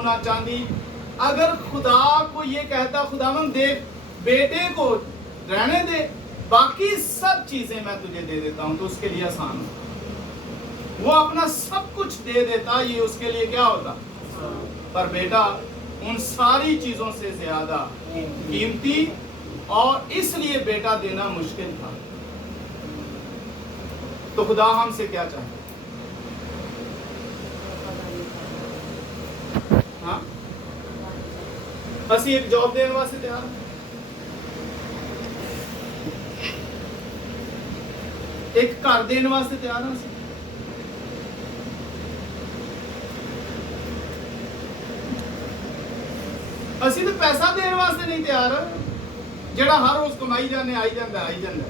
ہونا چاندی. اگر خدا کو یہ کہتا خداوند دیکھ بیٹے کو رہنے دے، باقی سب چیزیں میں تجھے دے دیتا ہوں، تو اس کے لیے آسان ہوتا. وہ اپنا سب کچھ دے دیتا، یہ اس کے لیے کیا ہوتا؟ پر بیٹا ان ساری چیزوں سے زیادہ قیمتی، اور اس لیے بیٹا دینا مشکل تھا. تو خدا ہم سے کیا چاہتا؟ ہاں اسی ایک جاب دینے واسطے تیار ہیں، ایک گھر دینے واسطے تیار ہیں. اسی تو پیسہ دینے واسطے نہیں تیار، جڑا ہر روز کمائی جانے آئی جاندہ آئی جاندہ.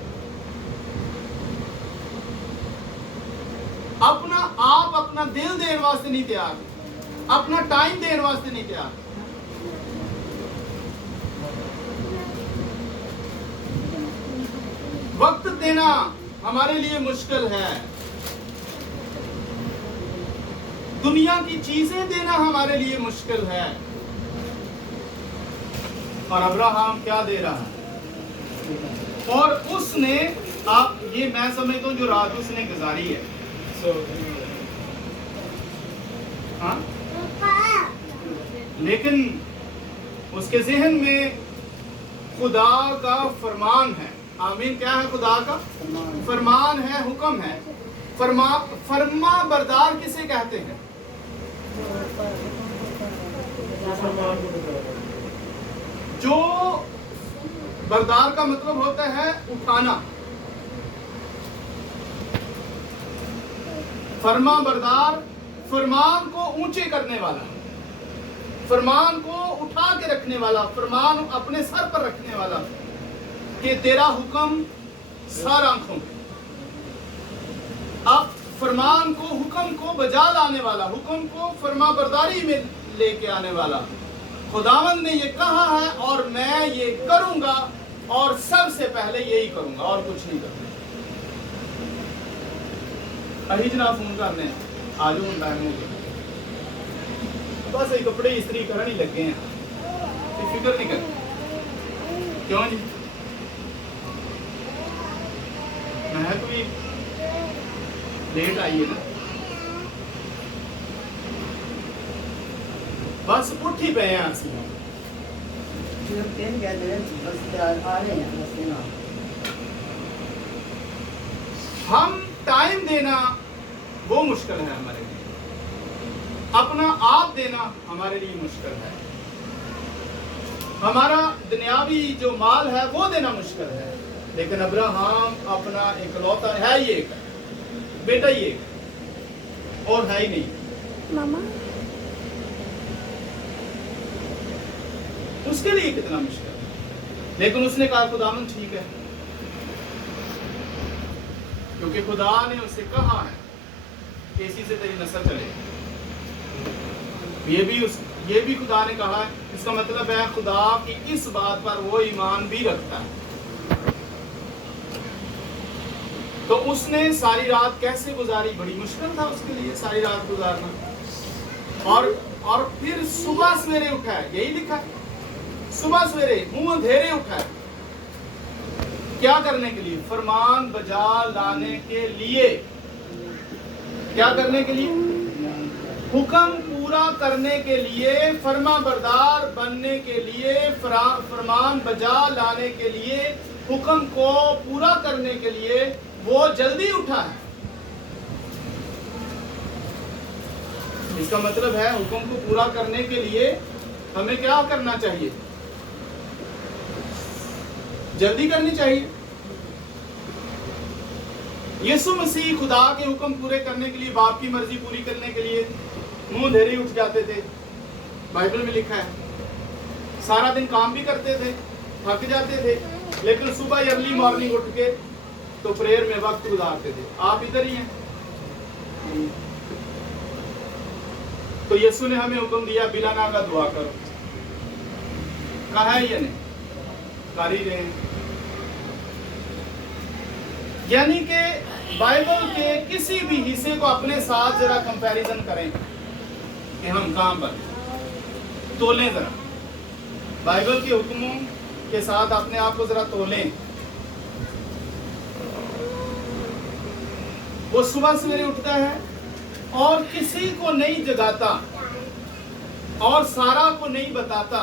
اپنا آپ اپنا دل دینے واسطے نہیں تیار، اپنا ٹائم دینے واسطے نہیں تیار. وقت دینا ہمارے لیے مشکل ہے، دنیا کی چیزیں دینا ہمارے لیے مشکل ہے. اور ابراہیم کیا دے رہا ہے؟ اور اس نے آپ یہ میں سمجھتا ہوں جو رات اس نے گزاری ہے، ہاں لیکن اس کے ذہن میں خدا کا فرمان ہے. آمین. کیا ہے خدا کا فرمان ہے، حکم ہے. فرما بردار کسے کہتے ہیں؟ جو بردار کا مطلب ہوتا ہے اٹھانا. فرما بردار فرمان کو اونچے کرنے والا، فرمان کو اٹھا کے رکھنے والا، فرمان اپنے سر پر رکھنے والا، کہ تیرا حکم سر آنکھوں پہ. اب فرمان کو، حکم کو بجا لانے والا، حکم کو فرما برداری میں لے کے آنے والا. خداوند نے یہ کہا ہے اور میں یہ کروں گا، اور سب سے پہلے یہی کروں گا اور کچھ نہیں کروں. اہی جناب فون کرنے آ جاؤ ٹائم ہو گیا، بس یہ کپڑے استری کرنے ہی لگے ہیں، فکر نہیں کرتے. کیوں جی؟ میں کوئی لیٹ آئی ہے نا، بس اٹھ ہی پے ہیں. ہم ٹائم دینا وہ مشکل ہے ہمارے لیے، اپنا آپ دینا ہمارے لیے مشکل ہے، ہمارا دنیاوی جو مال ہے وہ دینا مشکل ہے. لیکن ابراہیم اپنا اکلوتا ہے، یہ ایک بیٹا، یہ ایک اور ہے ہی نہیں ماما. اس کے لیے کتنا مشکل ہے، لیکن اس نے کہا خداوند ٹھیک ہے، کیونکہ خدا نے اسے کہا ہے کہ اسی سے تیری نسل چلے. یہ بھی خدا نے کہا ہے. اس کا مطلب ہے خدا کی اس بات پر وہ ایمان بھی رکھتا ہے. تو اس نے ساری رات کیسے گزاری؟ بڑی مشکل تھا اس کے لیے ساری رات گزارنا. اور پھر صبح سویرے اٹھا ہے، یہی لکھا ہے، صبح سویرے منہ اندھیرے اٹھا ہے. کیا کرنے کے لیے؟ فرمان بجا لانے کے لیے. کیا کرنے کے لیے؟ حکم پورا کرنے کے لیے، فرما بردار بننے کے لیے، فرمان بجا لانے کے لیے، حکم کو پورا کرنے کے لیے وہ جلدی اٹھا ہے. اس کا مطلب ہے حکم کو پورا کرنے کے لیے ہمیں کیا کرنا چاہیے؟ جلدی کرنی چاہیے. یسوع مسیح خدا کے حکم پورے کرنے کے لیے، باپ کی مرضی پوری کرنے کے لیے منہ اندھیرے اٹھ جاتے تھے. بائبل میں لکھا ہے سارا دن کام بھی کرتے تھے، تھک جاتے تھے، لیکن صبح ارلی مارننگ اٹھ کے تو پریئر میں وقت گزارتے تھے. آپ ادھر ہی ہیں. تو یسوع نے ہمیں حکم دیا بلا ناگا دعا کرو. کہا ہے یہ نہیں کر ہی رہے ہیں. یعنی کہ بائبل کے کسی بھی حصے کو اپنے ساتھ ذرا کمپیریزن کریں کہ ہم کہاں پر ہیں. तोलें जरा, बाइबल के हुक्मों के साथ अपने आप को जरा तोलें। वो सुबह सवेरे उठता है और किसी को नहीं जगाता और सारा को नहीं बताता,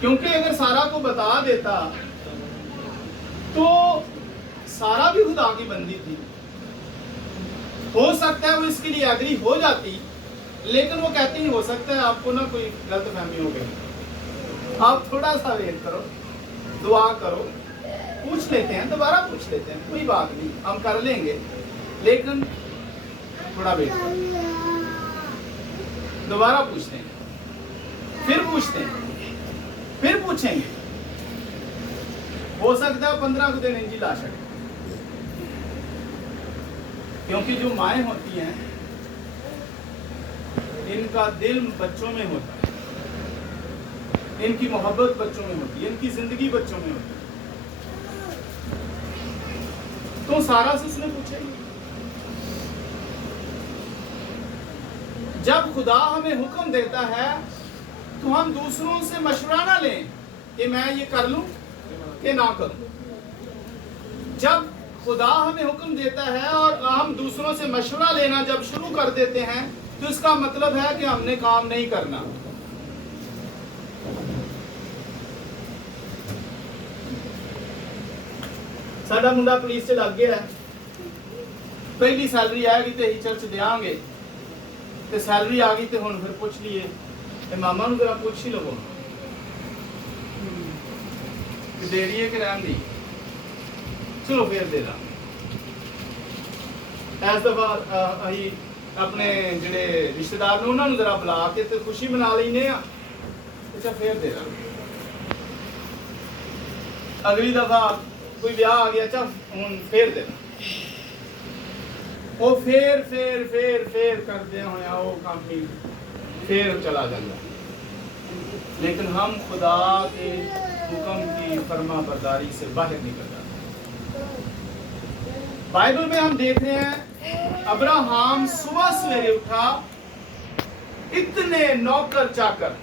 क्योंकि अगर सारा को बता देता तो सारा भी खुदा की बंदी थी। हो सकता है वो इसके लिए एग्री हो जाती, लेकिन वो कहती नहीं, हो सकता है आपको ना कोई गलतफहमी हो गई, आप थोड़ा सा वेट करो, दुआ करो, पूछ लेते हैं, दोबारा पूछ लेते हैं, कोई बात नहीं, हम कर लेंगे, लेकिन थोड़ा वेट करो, दोबारा पूछते हैं, फिर पूछते हैं, फिर पूछेंगे। हो सकता है 15 को दिन इंजी ला सके, क्योंकि जो माएँ होती हैं इनका दिल बच्चों में होता है, इनकी मोहब्बत बच्चों में होती है, इनकी जिंदगी बच्चों में होती है। तो सारा से उसने पूछा, जब खुदा हमें हुक्म देता है तो हम दूसरों से मशवरा ना लें कि मैं ये कर लूं कि ना करूं। जब खुदा हमें हुक्म देता है और हम दूसरों से मशवरा लेना जब शुरू कर देते हैं तो इसका मतलब है कि हमने काम नहीं करना। साडा मुंडा पुलिस से लग गया है, पहली सैलरी आएगी तो ही चर्च देंगे, तो सैलरी आ गई तो हुण फिर पूछ लीए ते मामा नूं जरा पूछ ही लवो दे रही है कि रहन दी, चलो फिर दे दा। इस दफा अही अपने जिहड़े रिश्तेदार ने उन्होंने जरा बुला के तो खुशी मना लेने, अच्छा फिर दे दा। अगली दफा कोई ब्याह आ गया, अच्छा हुण फिर दे दा। वो फिर करते होया वो काम ही फिर चला जाता। लेकिन हम खुदा के हुक्म की फर्मा बरदारी से बाहर निकल जाते। बाइबल में हम देख रहे हैं अब्राहम सुबह सवेरे उठा, इतने नौकर चाकर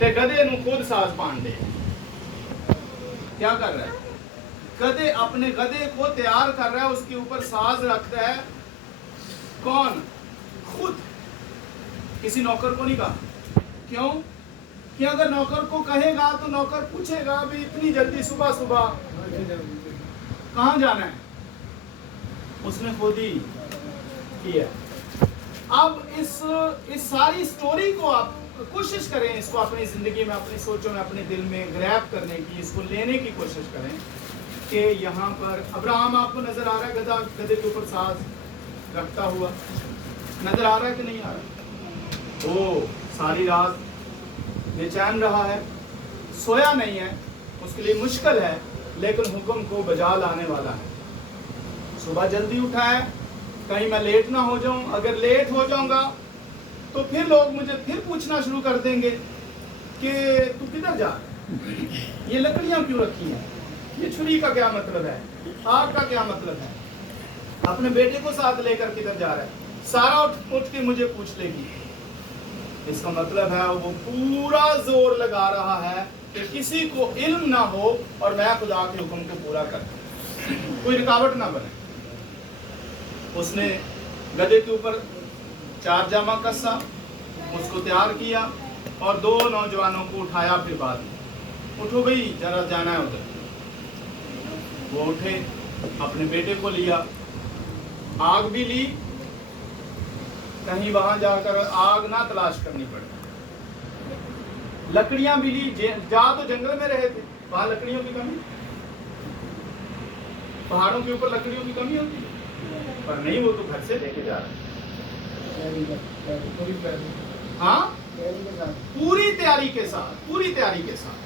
ते गधे नूं खुद साज पान दे। क्या कर रहा है? गधे, अपने गधे को तैयार कर रहा है, उसके ऊपर साज रखता है। कौन? खुद। किसी नौकर को नहीं कहा। क्यों? कि अगर नौकर को कहेगा तो नौकर पूछेगा भी इतनी जल्दी सुबह सुबह कहाँ जाना है? उसने खुद ही किया। अब इस सारी स्टोरी को आप कोशिश करें, इसको अपनी जिंदगी में, अपनी सोचों में, अपने दिल में ग्रैब करने की, इसको लेने की कोशिश करें कि यहाँ पर अब्राहम आपको नजर आ रहा है गधे के ऊपर साज रखता हुआ, नजर आ रहा है कि नहीं आ रहा? वो सारी रात बेचैन रहा है, सोया नहीं है, उसके लिए मुश्किल है, लेकिन हुक्म को बजा लाने वाला है। सुबह जल्दी उठा है, कहीं मैं लेट ना हो जाऊं। अगर लेट हो जाऊंगा तो फिर लोग मुझे फिर पूछना शुरू कर देंगे कि तू किधर जा रहा है, ये लकड़ियां क्यों रखी हैं, ये छुरी का क्या मतलब है, आग का क्या मतलब है, अपने बेटे को साथ लेकर किधर जा रहा है, सारा उठ के मुझे पूछ लेगी। इसका मतलब है वो पूरा जोर लगा रहा है कि किसी को इल्म ना हो और मैं खुदा के हुक्म को पूरा कर, कोई रुकावट ना बने। उसने गधे के ऊपर 4 जामा कसा, उसको तैयार किया और 2 नौजवानों को उठाया। फिर बाद में उठो भाई, जरा जाना है उधर। वो उठे, अपने बेटे को लिया, आग भी ली, कहीं वहां जाकर आग ना तलाश करनी पड़े, लकड़ियां भी ली। जा तो जंगल में रहे थे, वहां लकड़ियों की कमी, पहाड़ों के ऊपर लकड़ियों की कमी होती है, पर नहीं, वो तो घर से लेके जा रहे। हाँ, पूरी तैयारी के साथ, पूरी तैयारी के साथ।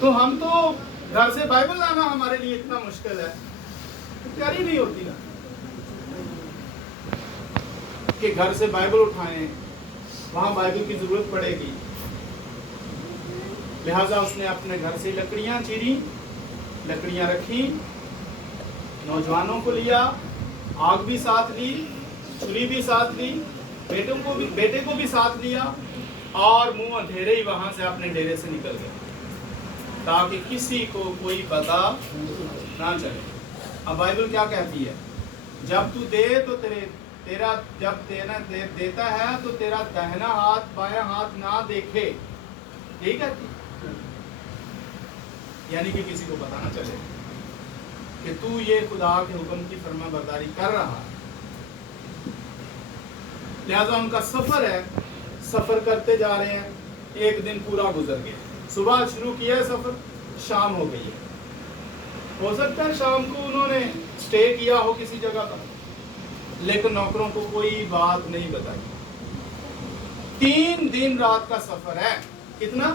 तो हम तो घर से बाइबल लाना हमारे लिए इतना मुश्किल है, तो तैयारी नहीं होती ना कि घर से बाइबल उठाएं, वहां बाइबल की जरूरत पड़ेगी। लिहाजा उसने अपने घर से लकड़ियां चीरी, लकड़ियां रखी, नौजवानों को लिया, आग भी साथ ली, छुरी भी साथ ली, बेटे को भी साथ लिया और मुंह अंधेरे ही वहां से अपने डेरे से निकल गए ताकि किसी को कोई पता ना चले। अब बाइबल क्या कहती है, जब तू दे तो तेरा जब देता है तो तेरा दाहिना हाथ बायां हाथ ना देखे, ठीक है, यानी कि किसी को पता ना चले कि तू ये खुदा के हुक्म की फरमाबरदारी कर रहा है। लिहाजा उनका सफर है, सफर करते जा रहे हैं, एक दिन पूरा गुजर गया, सुबह शुरू किया है सफर, शाम हो गई है। हो सकता है शाम को उन्होंने स्टे किया हो किसी जगह पर, लेकिन नौकरों को कोई बात नहीं बताई। 3 दिन रात का सफर है, कितना?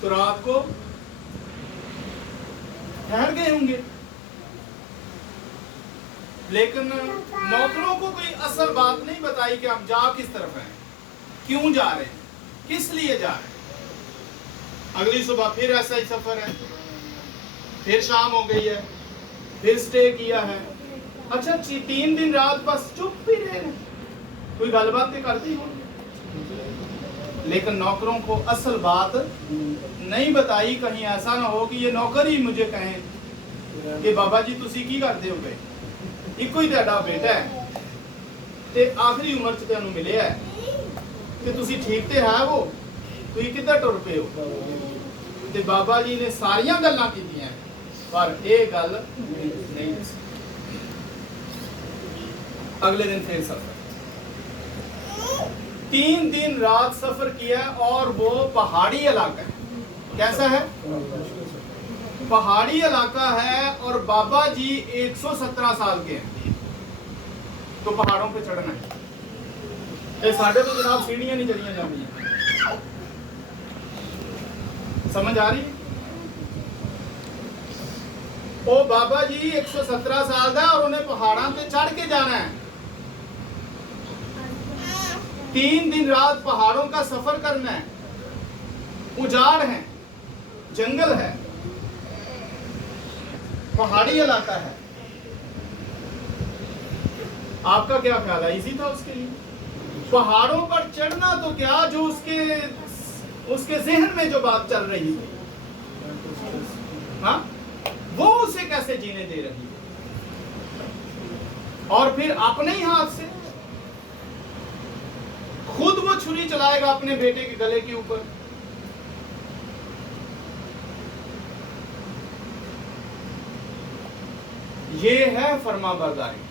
तो रात को ठहर गए होंगे, लेकिन नौकरों को कोई असल बात नहीं बताई कि हम जा किस तरफ हैं, क्यों जा रहे हैं, किस लिए जा रहे हैं। अगली सुबह फिर ऐसा ही सफर है, फिर शाम हो गई है, फिर स्टे किया है। अच्छा 3 दिन रात बस चुप भी रहे, कोई गलबात करती हो, लेकिन नौकरों को असल बात नहीं बताई। कहीं ऐसा ना हो कि ये नौकर ही मुझे कहें कि बाबा जी तुसी की करते हो गए, ਇੱਕੋ ਹੀ ਤੁਹਾਡਾ ਬੇਟਾ ਹੈ ਤੇ ਆਖਰੀ ਉਮਰ ਚ ਤੁਹਾਨੂੰ ਮਿਲਿਆ ਤੇ ਤੁਸੀਂ ਠੀਕ ਤੇ ਹੈ ਉਹ, ਤੁਸੀਂ ਕਿੱਧਰ ਟੁਰ ਪਏ ਹੋ। ਤੇ ਬਾਬਾ ਜੀ ਨੇ ਸਾਰੀਆਂ ਗੱਲਾਂ ਕੀਤੀਆਂ ਪਰ ਇਹ ਗੱਲ ਨਹੀਂ ਦੱਸੀ। अगले दिन फिर सफर, 3 दिन रात सफर किया और वो पहाड़ी इलाका है। कैसा है? पहाड़ी इलाका है और बाबा जी 117 साल के हैं, तो पहाड़ों पे चढ़ना है। ये साढ़े तो जनाब सीढ़ियां नहीं चढ़ियां जा रही, समझ आ रही? ओ बाबा जी 117 साल का और उन्हें पहाड़ों पे चढ़ के जाना है। 3 दिन रात पहाड़ों का सफर करना है, उजाड़ है, जंगल है, पहाड़ी इलाका है। आपका क्या ख्याल है? इजी था उसके लिए पहाड़ों पर चढ़ना, तो क्या जो उसके जहन में जो बात चल रही थी, हाँ, वो उसे कैसे जीने दे रही है। और फिर अपने ही हाथ से खुद वो छुरी चलाएगा अपने बेटे के गले के ऊपर। ये है फरमाबरदारी,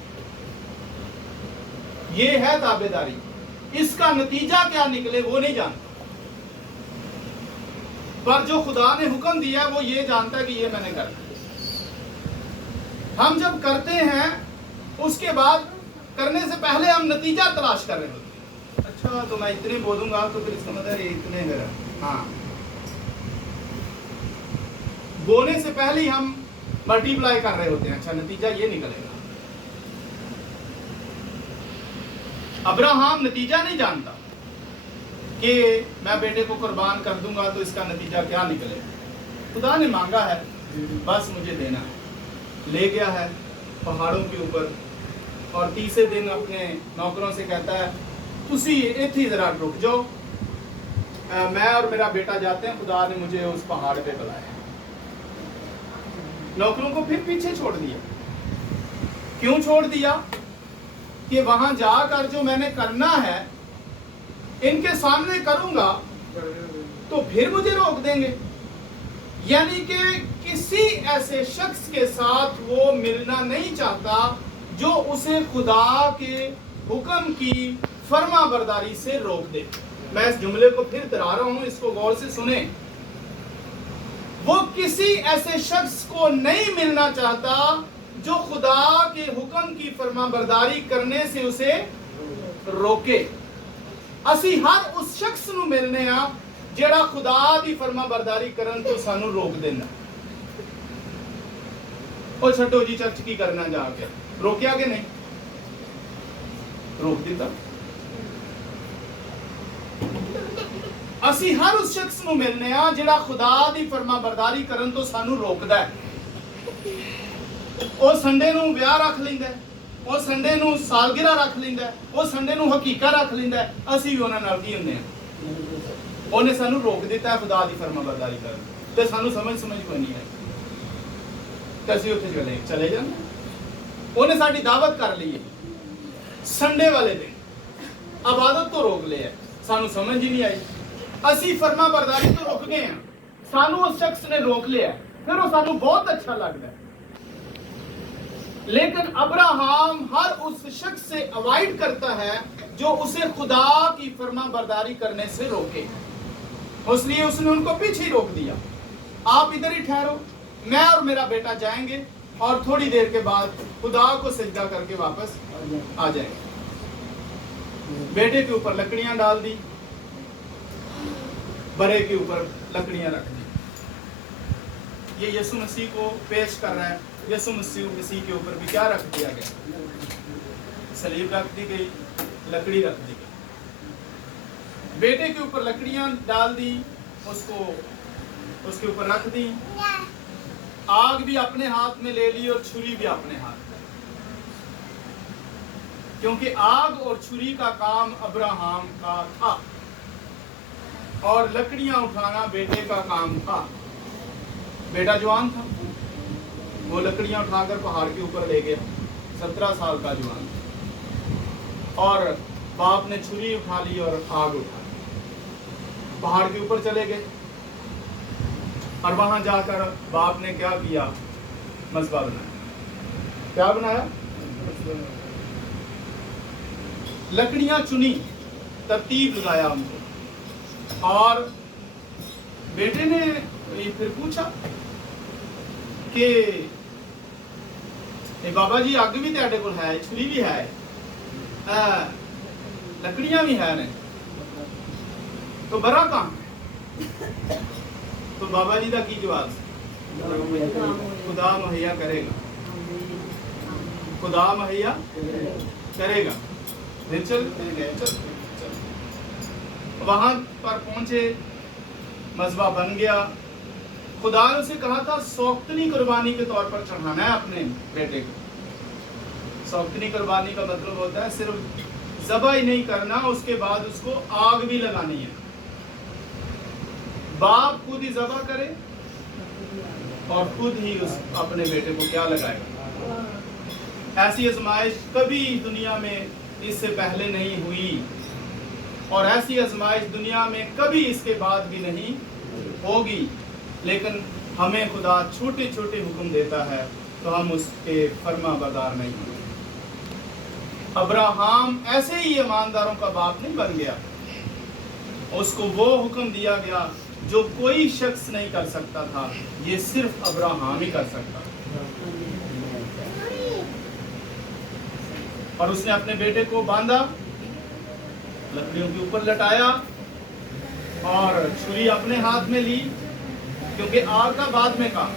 ये है ताबेदारी। इसका नतीजा क्या निकले वो नहीं जानता, पर जो खुदा ने हुक्म दिया वो ये जानता है कि ये मैंने करना है। हम जब करते हैं उसके बाद करने से पहले हम नतीजा तलाश कर रहे होते हैं। अच्छा तो मैं इतने बोलूंगा तो फिर इसका मतलब इतने मेरा, हाँ, बोने से पहले ही हम मल्टीप्लाई कर रहे होते हैं। अच्छा नतीजा ये निकलेगा। अब्राहम नतीजा नहीं जानता कि मैं बेटे को कुर्बान कर दूंगा तो इसका नतीजा क्या निकलेगा। खुदा ने मांगा है, बस मुझे देना है। ले गया है पहाड़ों के ऊपर और तीसरे दिन अपने नौकरों से कहता है तुसी इत्थे जरा रुक जाओ, मैं और मेरा बेटा जाते हैं, खुदा ने मुझे उस पहाड़ पे बुलाया। नौकरों को फिर पीछे छोड़ दिया। क्यों छोड़ दिया? कि वहां जाकर जो मैंने करना है इनके सामने करूंगा तो फिर मुझे रोक देंगे। यानी कि किसी ऐसे शख्स के साथ वो मिलना नहीं चाहता जो उसे खुदा के हुक्म की फरमाबरदारी से रोक दे। मैं इस जुमले को फिर दोहरा रहा हूं, इसको गौर से सुने। वो किसी ऐसे शख्स को नहीं मिलना चाहता जो खुदा के हुक्म की फरमाबरदारी करने से उसे रोके। असी हर उस शख्स ਨੂੰ ਮਿਲਨੇ ਆ ਜਿਹੜਾ खुदा ਦੀ फरमाबरदारी ਕਰਨ ਤੋਂ ਸਾਨੂੰ रोक देना। ਉਹ ਛੱਡੋ ਜੀ ਚਰਚ ਕੀ ਕਰਨਾ ਜਾ ਕੇ, रोकया कि नहीं? रोक दिता। ਅਸੀਂ ਹਰ ਉਸ ਸ਼ਖਸ ਨੂੰ ਮਿਲਨੇ ਆ ਜਿਹੜਾ खुदा ਦੀ फरमाबरदारी ਕਰਨ ਤੋਂ ਸਾਨੂੰ रोकदा है। ਉਹ ਸੰਡੇ ਨੂੰ ਵਿਆਹ ਰੱਖ ਲੈਂਦਾ, ਉਹ ਸੰਡੇ ਨੂੰ ਸਾਲਗਿਰਾ ਰੱਖ ਲੈਂਦਾ, ਉਹ ਸੰਡੇ ਨੂੰ ਹਕੀਕਾ ਰੱਖ ਲੈਂਦਾ। ਅਸੀਂ ਵੀ ਉਹਨਾਂ ਨਾਲ ਕੀ ਹੁੰਦੇ ਹਾਂ? ਉਹਨੇ ਸਾਨੂੰ ਰੋਕ ਦਿੱਤਾ ਖੁਦਾ ਦੀ ਫਰਮਾਬਰਦਾਰੀ ਕਰਨ ਤੇ ਸਾਨੂੰ ਸਮਝ ਕੋਈ ਨਹੀਂ ਹੈ ਤੇ ਅਸੀਂ ਉੱਥੇ ਚਲੇ ਜਾਂਦੇ। ਉਹਨੇ ਸਾਡੀ ਦਾਵਤ ਕਰ ਲਈ ਹੈ ਸੰਡੇ ਵਾਲੇ ਦਿਨ, ਇਬਾਦਤ ਤੋਂ ਰੋਕ ਲਿਆ, ਸਾਨੂੰ ਸਮਝ ਹੀ ਨਹੀਂ ਆਈ। ਅਸੀਂ ਫਰਮਾਬਰਦਾਰੀ ਤੋਂ ਰੁਕ ਗਏ ਹਾਂ, ਸਾਨੂੰ ਉਸ ਸ਼ਖਸ ਨੇ ਰੋਕ लिया, फिर वो सानू बहुत अच्छा लगता है। लेकिन अब्राहम हर उस शख्स से अवॉइड करता है जो उसे खुदा की फरमाबरदारी करने से रोके, इसलिए उसने उनको पीछे रोक दिया। आप इधर ही ठहरो, मैं और मेरा बेटा जाएंगे और थोड़ी देर के बाद खुदा को सजदा करके वापस आ जाएंगे। बेटे के ऊपर लकड़ियां डाल दी, बड़े के ऊपर लकड़ियां रख दी। ये यीशु मसीह को पेश कर रहा है। यीशु मसीह के ऊपर भी क्या रख दिया गया? सलीब रख दी गई, लकड़ी रख दी गई। बेटे के ऊपर लकड़ियां डाल दी, उसको उसके ऊपर रख दी, आग भी अपने हाथ में ले ली और छुरी भी अपने हाथ में, क्योंकि आग और छुरी का काम अब्राहम का था और लकड़ियां उठाना बेटे का काम था। बेटा जवान था, वो लकड़ियां उठाकर पहाड़ के ऊपर ले गया, 17 साल का जवान, और बाप ने छुरी उठा ली और आग उठा ली, पहाड़ के ऊपर चले गए। और वहां जाकर बाप ने क्या किया? मसबा बनाया। क्या बनाया? लकड़ियां चुनी, तरतीब लगाया उनको, और बेटे ने फिर पूछा कि बाबा जी अग भी तेरे को है, छुरी भी है, लकड़ियां भी है ने, तो बरा कहाँ? तो बाबा जी का की जवाब? खुदा मुहैया करेगा, खुदा मुहैया करेगा। फिर चल वहां पर पहुंचे, मजबा बन गया। खुदा ने उसे कहा था सौक्तनी कुर्बानी के तौर पर चढ़ाना है अपने बेटे को। सौक्तनी कुर्बानी का मतलब होता है सिर्फ ज़बह ही नहीं करना, उसके बाद उसको आग भी लगानी है। बाप खुद ही ज़बह करे और खुद ही उस अपने बेटे को क्या लगाएगा। ऐसी आजमाइश कभी दुनिया में इससे पहले नहीं हुई और ऐसी आजमाइश दुनिया में कभी इसके बाद भी नहीं होगी। लेकिन हमें खुदा छोटे छोटे हुक्म देता है तो हम उसके फरमाबरदार नहीं हैं। अब्राहम ऐसे ही ईमानदारों का बाप नहीं बन गया, उसको वो हुक्म दिया गया जो कोई शख्स नहीं कर सकता था, ये सिर्फ अब्राहम ही कर सकता। और उसने अपने बेटे को बांधा, लकड़ियों के ऊपर लटाया और छुरी अपने हाथ में ली, क्योंकि आग का बाद में काम।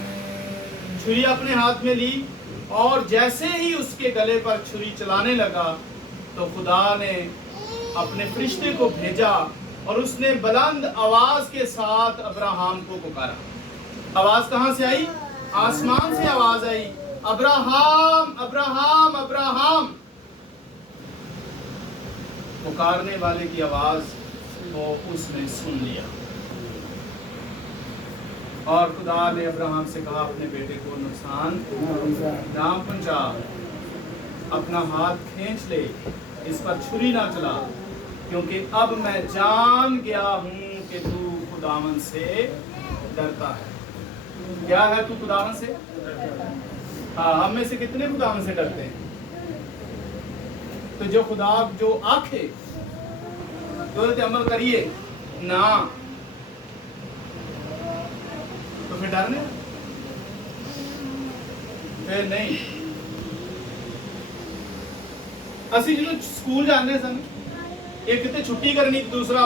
छुरी अपने हाथ में ली और जैसे ही उसके गले पर छुरी चलाने लगा तो खुदा ने अपने फरिश्ते को भेजा और उसने बुलंद आवाज के साथ अब्राहम को पुकारा। आवाज कहां से आई? आसमान से आवाज आई, अब्राहम अब्राहम अब्राहम। पुकारने वाले की आवाज को उसने सुन लिया और खुदा ने अब्राहम से कहा अपने बेटे को नुकसान ना पहुंचा, अपना हाथ खींच ले, इस पर छुरी ना चला, क्योंकि अब मैं जान गया हूं कि तू खुदावन से डरता है। क्या है तू खुदावन से? हाँ, हम में से कितने खुदावन से डरते हैं? तो जो खुदा जो आखे तो अमल करिए ना, तो फिर डरने फिर नहीं। ਅਸੀਂ ਜਦੋਂ ਸਕੂਲ ਜਾਂਦੇ ਸਨ, ਇੱਕ ਤੇ ਛੁੱਟੀ ਕਰਨੀ, ਦੂਸਰਾ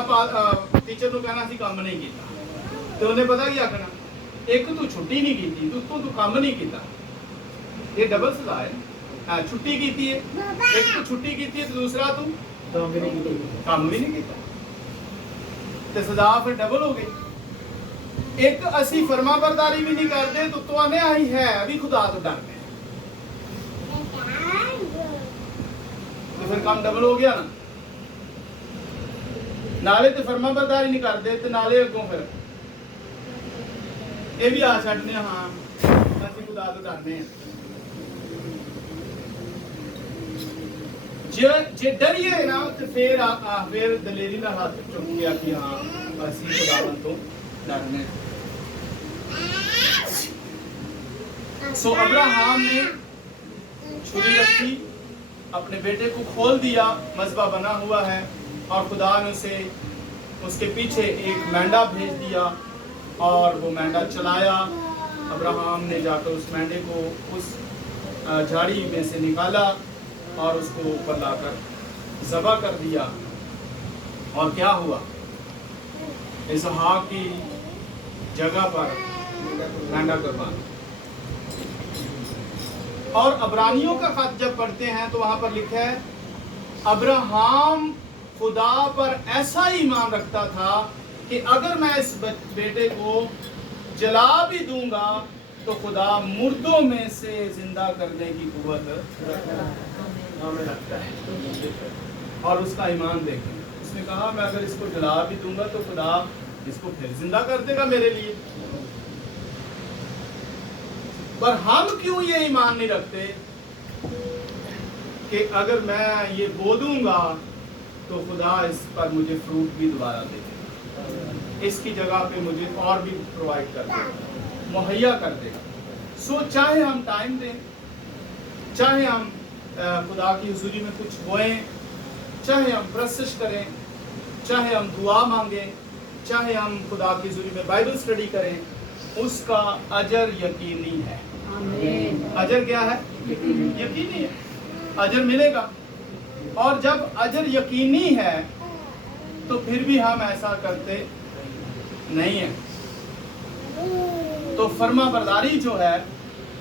ਟੀਚਰ ਨੂੰ ਕਹਿਣਾ ਸੀ ਕੰਮ ਨਹੀਂ ਕੀਤਾ, ਤੇ ਉਹਨੇ ਪਤਾ ਕੀ ਆਖਣਾ? ਇੱਕ ਤੂੰ ਛੁੱਟੀ ਨਹੀਂ ਕੀਤੀ, ਤੂੰ ਕੰਮ ਨਹੀਂ ਕੀਤਾ। ਇਹ ਡਬਲ ਸਜ਼ਾ ਹੈ। ਹਾਂ, ਛੁੱਟੀ ਕੀਤੀ ਹੈ, ਇੱਕ ਤੂੰ ਛੁੱਟੀ ਕੀਤੀ ਹੈ ਤੇ ਦੂਸਰਾ ਤੂੰ ਕੰਮ ਵੀ ਨਹੀਂ ਕੀਤਾ, ਤੇ ਸਜ਼ਾ ਫਿਰ ਡਬਲ ਹੋ ਗਈ। ਇੱਕ ਅਸੀਂ ਫਰਮਾਬਰਦਾਰੀ ਵੀ ਨਹੀਂ ਕਰਦੇ, तो आने आई है अभी खुदा तो डरते हैं। फिर काम डबल हो गया ना। नाले ते फर्मा बरदारी नहीं करते ते नाले अगों फिर ये भी आ छड्डने हाँ असीं खुदा तो करने हैं। जे डरिए ना तो फिर दलेरी ना हाथ चुक गया कि हाँ असीं खुदावन तो डरने। सो अब्राहम ने छुरी रखी, अपने बेटे को खोल दिया, मज़बा बना हुआ है, और खुदा ने उसे उसके पीछे एक मेंढा भेज दिया और वो मेंढा चलाया। अब्राहम ने जाकर उस मेंढे को उस झाड़ी में से निकाला और उसको ऊपर लाकर ज़बह कर दिया। और क्या हुआ, इसहाक की जगह पर मेंढा कुर्बान। और अब्रानियों का खत जब पढ़ते हैं तो वहां पर लिखा है अब्राहम खुदा पर ऐसा ईमान रखता था कि अगर मैं इस बेटे को जला भी दूंगा तो खुदा मुर्दों में से जिंदा करने की कुव्वत हमें रखता है। और उसका ईमान देखें, उसने कहा मैं अगर इसको जला भी दूंगा तो खुदा इसको फिर जिंदा कर देगा मेरे लिए। पर हम क्यों ये ईमान नहीं रखते कि अगर मैं ये बो दूंगा तो खुदा इस पर मुझे फ्रूट भी दोबारा देगा, इसकी जगह पे मुझे और भी प्रोवाइड कर देगा, मुहैया कर देगा। सो चाहे हम टाइम दें, चाहे हम खुदा की हुजूरी में कुछ बोएं, चाहे हम प्रशिश करें, चाहे हम दुआ मांगें, चाहे हम खुदा की हुजूरी में बाइबल स्टडी करें, उसका अजर यकीनी है। अजर क्या है? यकीनी है, अजर मिलेगा। और जब अजर यकीनी है तो फिर भी हम ऐसा करते नहीं है। तो फर्मा बरदारी जो है